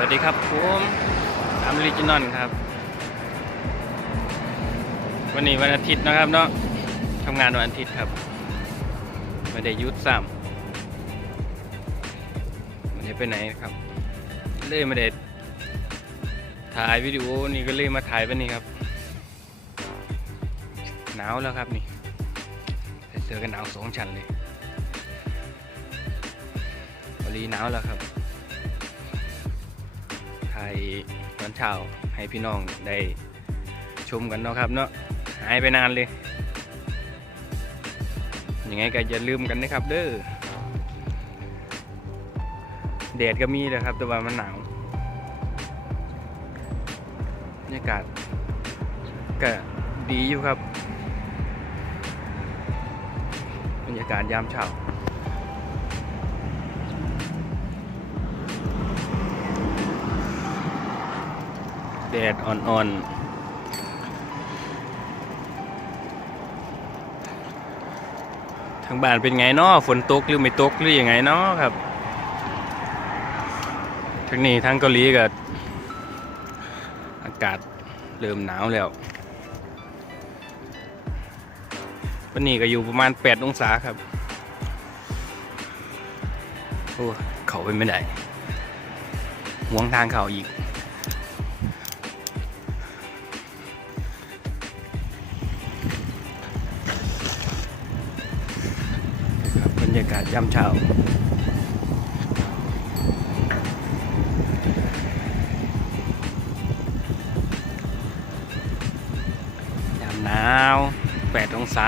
วัสดีครับผมตามลิจินอนครับ วันนี้วันอาทิตย์นะครับเนาะทำงานวันอาทิตย์ครับไม่ได้ยุดซ้ำไม่ได้ไปไหนครับ เลยไม่ได้ถ่ายวิดีโอนี่ก็เลยมาถ่ายวันนี้ครับ หนาวแล้วครับนี่ใส่เสื้อกันหนาวสองชั้นเลยวันนี้หนาวแล้วครับ ถ่ายตอนเช้าให้พี่น้องได้ชมกันเนาะครับเนาะหายไปนานเลยยังไงก็อย่าลืมกันนะครับ เด้อแดดก็มีเลยครับ แต่ว่ามันหนาวบรรยากาศก็ดีอยู่ครับ บรรยากาศยามเช้า แดดอ่อนๆ ทางบ้านเป็นไงเนาะฝนตกหรือไม่ตกหรืออยังไงเนาะครับทางนี้ทางเกาหลีก็อากาศเริ่มหนาวแล้ววันนี้ก็อยู่ประมาณ 8 องศาครับ โอ้ เขาไปไม่ได้ห่วงทางเขาอีก ยากาศยามเช้าหนาว8องศา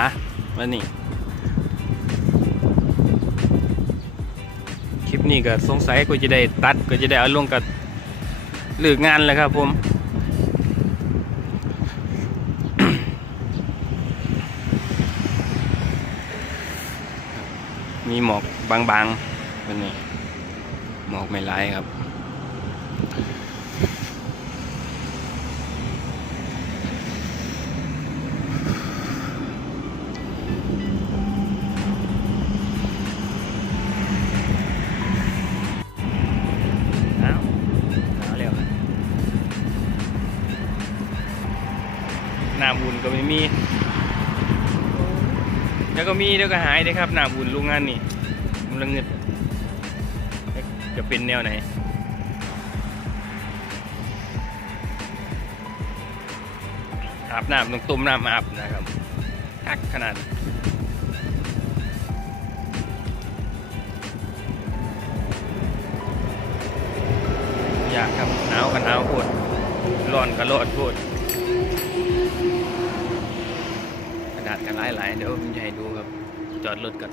วันนี้ คลิปนี้ก็สงสัยก็จะได้ตัดก็จะได้เอาลงกับเลือกงานเลยครับผม มีหมอกบางๆเป็นนี่หมอกไม่ร้ายครับหนาวหนาวเร็วครับน้ำอุ่นก็ไม่มี แล้วก็มีเดี๋ยวก็หายเลยครับหน้ำอุ่นโรงงานนี่มันละเงิดจะเป็นแนวไหนอาบน้ำต้องต้มน้ำอาบนะครับทักขนาดอยากครับหนาวกันหนาวโคตรร้อนก็ร้อนโคตร กาศกันหลายๆเดี๋ยวผมจะให้ดูครับ จอดรถกัน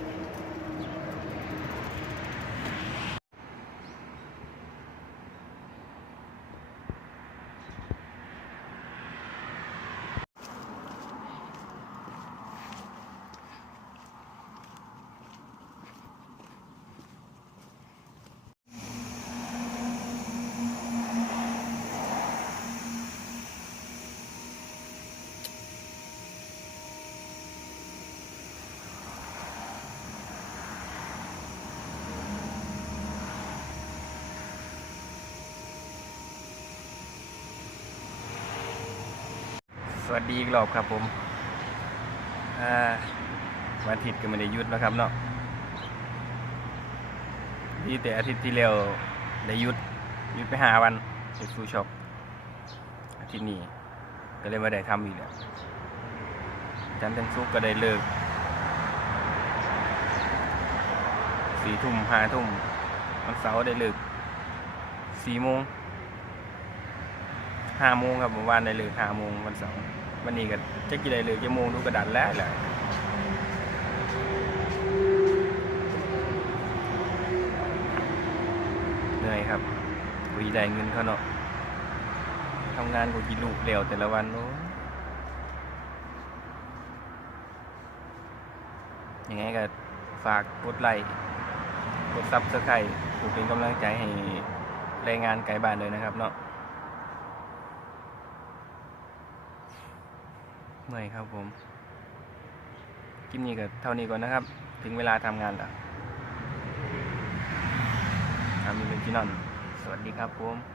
ส วัสดีอีกรอบครับผมอ่าวันอาทิตย์ก็ไม่ได้หยุดนะครับเนาะนี่แต่อาทิตย์ที่แล้วได้หยุดหยุดไปหาวันไปฟูช็อปอาทิตย์นี้ก็เลยไม่ได้ทำอีกแล้วจันทร์ถึงศุกร์ก็ได้เลิกสี่ทุ่มห้าทุ่มวันเสาร์ได้เลิกสี่โมงห้าโมงครับผมวานได้เลิกห้าโมงวันเสาร์ วันนี้ก็จะกี่ได้เลิกจะโมงดูกระดานแล้วแหละเหนื่อยครับคุยได้เงินเขาเนาะทำงานกูกินลูกเร็วแต่ละวันโน้ยังไงก็ฝากกดไลค์กดซับสไครต์เพื่อเป็นกำลังใจให้รายงานไกลบ้านเลยนะครับเนาะ เมื่อยครับผมคลิปนี้ก็เท่านี้ก่อนนะครับ ถึงเวลาทำงานแล้วทำมีเป็นที่นอน สวัสดีครับผม